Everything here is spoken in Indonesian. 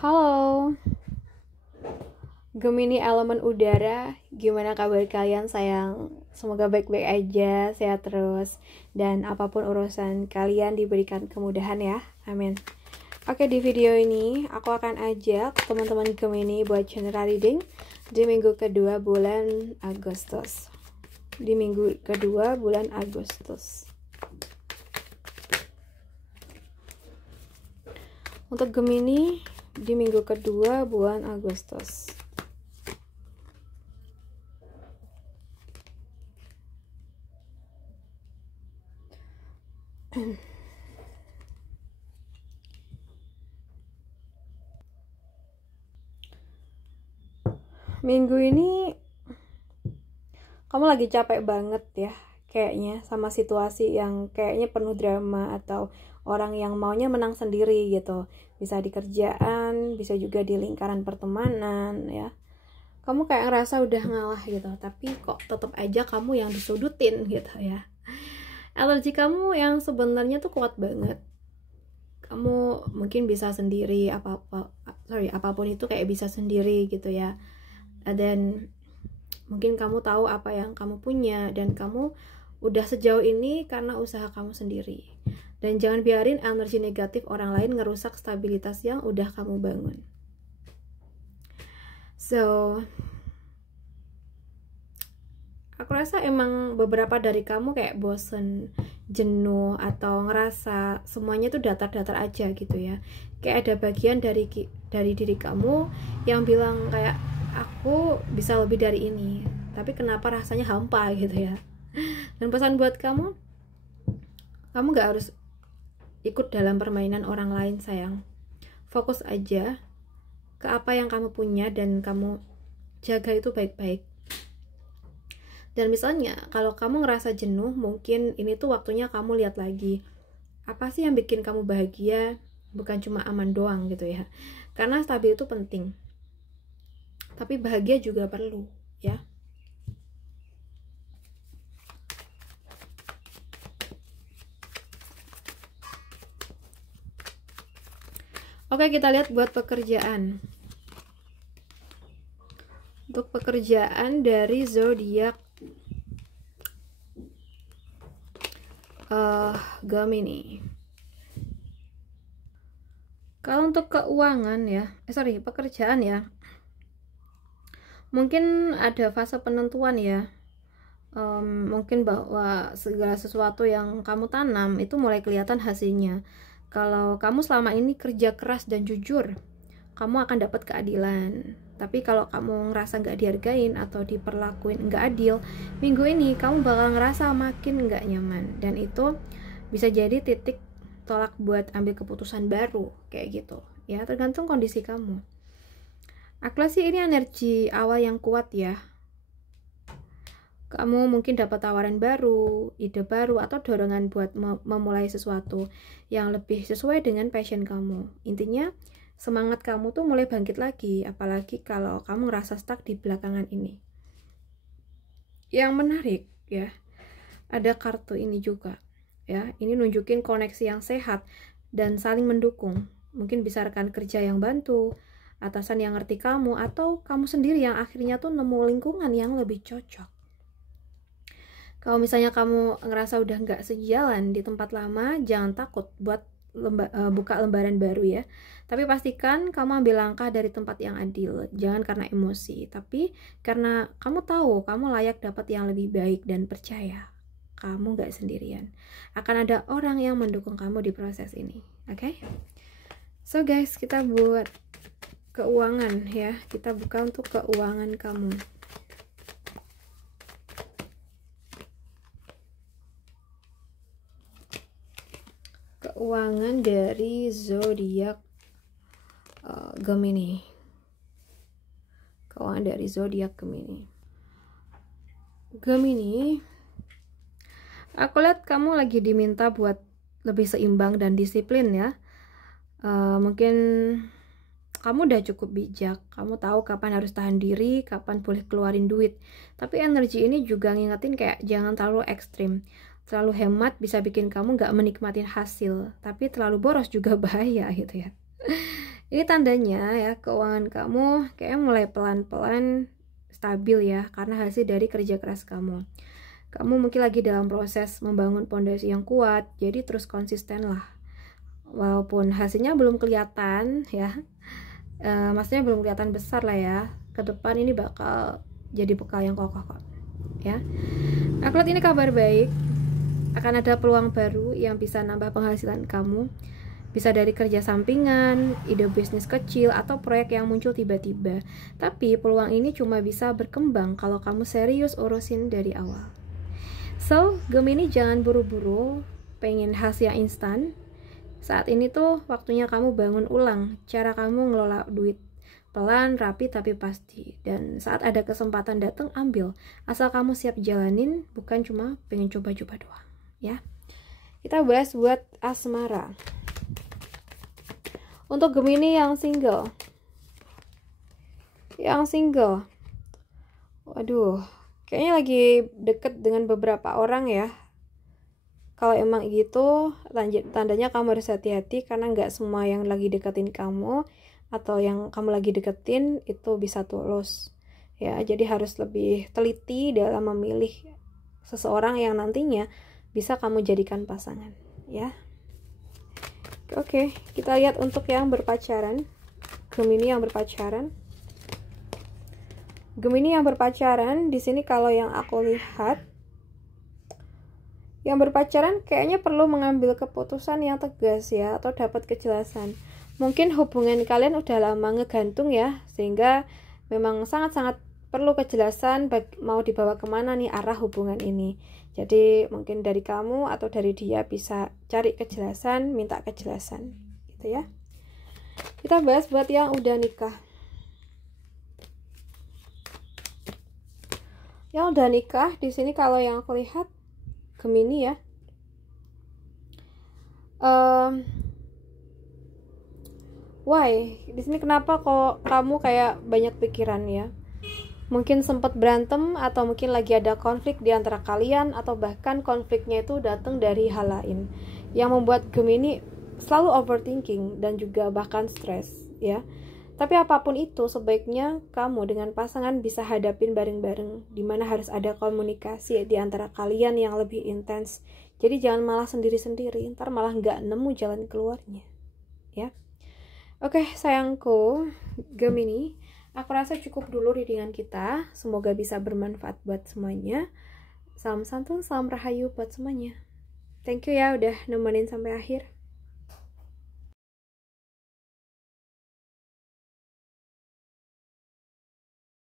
Halo, Gemini elemen udara, gimana kabar kalian sayang? Semoga baik-baik aja, sehat terus, dan apapun urusan kalian diberikan kemudahan ya, amin. Oke, di video ini aku akan ajak teman-teman Gemini buat general reading di minggu kedua bulan Agustus. Untuk Gemini di minggu kedua bulan Agustus. Minggu ini kamu lagi capek banget ya kayaknya sama situasi yang kayaknya penuh drama atau orang yang maunya menang sendiri gitu. Bisa di kerjaan, bisa juga di lingkaran pertemanan ya. Kamu kayak ngerasa udah ngalah gitu, tapi kok tetap aja kamu yang disudutin gitu ya. Energi kamu yang sebenarnya tuh kuat banget. Kamu mungkin bisa sendiri, apapun itu kayak bisa sendiri gitu ya. Dan mungkin kamu tahu apa yang kamu punya dan kamu udah sejauh ini karena usaha kamu sendiri. Dan jangan biarin energi negatif orang lain ngerusak stabilitas yang udah kamu bangun. So, aku rasa emang beberapa dari kamu kayak bosen, jenuh, atau ngerasa semuanya tuh datar-datar aja gitu ya. Kayak ada bagian dari diri kamu yang bilang kayak, aku bisa lebih dari ini, tapi kenapa rasanya hampa gitu ya. Dan pesan buat kamu gak harus ikut dalam permainan orang lain sayang. Fokus aja ke apa yang kamu punya dan kamu jaga itu baik-baik. Dan misalnya kalau kamu ngerasa jenuh, mungkin ini tuh waktunya kamu lihat lagi apa sih yang bikin kamu bahagia, bukan cuma aman doang gitu ya. Karena stabil itu penting, tapi bahagia juga perlu ya. Oke, kita lihat buat pekerjaan. Untuk pekerjaan dari zodiak Gemini. Kalau untuk keuangan ya, pekerjaan ya, mungkin ada fase penentuan ya. Mungkin bahwa segala sesuatu yang kamu tanam itu mulai kelihatan hasilnya. Kalau kamu selama ini kerja keras dan jujur, kamu akan dapat keadilan. Tapi kalau kamu ngerasa nggak dihargain atau diperlakuin nggak adil, minggu ini kamu bakal ngerasa makin nggak nyaman. Dan itu bisa jadi titik tolak buat ambil keputusan baru, kayak gitu. Ya, tergantung kondisi kamu. Aku sih ini energi awal yang kuat ya. Kamu mungkin dapat tawaran baru, ide baru, atau dorongan buat memulai sesuatu yang lebih sesuai dengan passion kamu. Intinya, semangat kamu tuh mulai bangkit lagi, apalagi kalau kamu ngerasa stuck di belakangan ini. Yang menarik ya, ada kartu ini juga ya. Ini nunjukin koneksi yang sehat dan saling mendukung. Mungkin bisa rekan kerja yang bantu, atasan yang ngerti kamu, atau kamu sendiri yang akhirnya tuh nemu lingkungan yang lebih cocok. Kalau misalnya kamu ngerasa udah nggak sejalan di tempat lama, jangan takut buat buka lembaran baru ya. Tapi pastikan kamu ambil langkah dari tempat yang adil. Jangan karena emosi, tapi karena kamu tahu kamu layak dapat yang lebih baik, dan percaya kamu gak sendirian. Akan ada orang yang mendukung kamu di proses ini. Oke? So guys, kita buat keuangan ya. Kita buka untuk keuangan kamu. Keuangan dari zodiak Gemini. Keuangan dari zodiak Gemini. Gemini, aku lihat kamu lagi diminta buat lebih seimbang dan disiplin ya. Mungkin kamu udah cukup bijak. Kamu tahu kapan harus tahan diri, kapan boleh keluarin duit. Tapi energi ini juga ngingetin kayak jangan terlalu ekstrim. Terlalu hemat bisa bikin kamu gak menikmatin hasil, tapi terlalu boros juga bahaya gitu ya. Ini tandanya ya, keuangan kamu kayaknya mulai pelan-pelan stabil ya, karena hasil dari kerja keras kamu. Kamu mungkin lagi dalam proses membangun pondasi yang kuat, jadi terus konsisten lah. Walaupun hasilnya belum kelihatan ya, maksudnya belum kelihatan besar lah ya, ke depan ini bakal jadi bekal yang kokoh kok ya. Aku lihat ini kabar baik, akan ada peluang baru yang bisa nambah penghasilan kamu. Bisa dari kerja sampingan, ide bisnis kecil, atau proyek yang muncul tiba-tiba. Tapi peluang ini cuma bisa berkembang kalau kamu serius urusin dari awal. So, Gemini jangan buru-buru pengen hasil yang instan. Saat ini tuh waktunya kamu bangun ulang cara kamu ngelola duit. Pelan, rapi, tapi pasti. Dan saat ada kesempatan datang, ambil. Asal kamu siap jalanin, bukan cuma pengen coba-coba doang. Ya, kita bahas buat asmara. Untuk Gemini yang single, waduh, kayaknya lagi deket dengan beberapa orang ya. Kalau emang gitu, tandanya kamu harus hati-hati, karena nggak semua yang lagi deketin kamu atau yang kamu lagi deketin itu bisa tulus ya. Jadi harus lebih teliti dalam memilih seseorang yang nantinya bisa kamu jadikan pasangan ya. Oke, kita lihat untuk yang berpacaran. Gemini yang berpacaran. Gemini yang berpacaran, di sini kalau yang aku lihat, yang berpacaran kayaknya perlu mengambil keputusan yang tegas ya, atau dapat kejelasan. Mungkin hubungan kalian udah lama ngegantung ya, sehingga memang sangat-sangat perlu kejelasan mau dibawa kemana nih arah hubungan ini. Jadi mungkin dari kamu atau dari dia bisa cari kejelasan, minta kejelasan gitu ya. Kita bahas buat yang udah nikah. Yang udah nikah di sini kalau yang aku lihat Gemini ya. Why? Di sini kenapa kok kamu kayak banyak pikiran ya? Mungkin sempat berantem, atau mungkin lagi ada konflik di antara kalian, atau bahkan konfliknya itu datang dari hal lain yang membuat Gemini selalu overthinking dan juga bahkan stres ya. Tapi apapun itu, sebaiknya kamu dengan pasangan bisa hadapin bareng-bareng, dimana harus ada komunikasi di antara kalian yang lebih intens. Jadi jangan malah sendiri-sendiri, ntar malah nggak nemu jalan keluarnya ya. Oke sayangku Gemini, aku rasa cukup dulu readingan kita. Semoga bisa bermanfaat buat semuanya. Salam santun, salam rahayu buat semuanya. Thank you ya udah nemenin sampai akhir.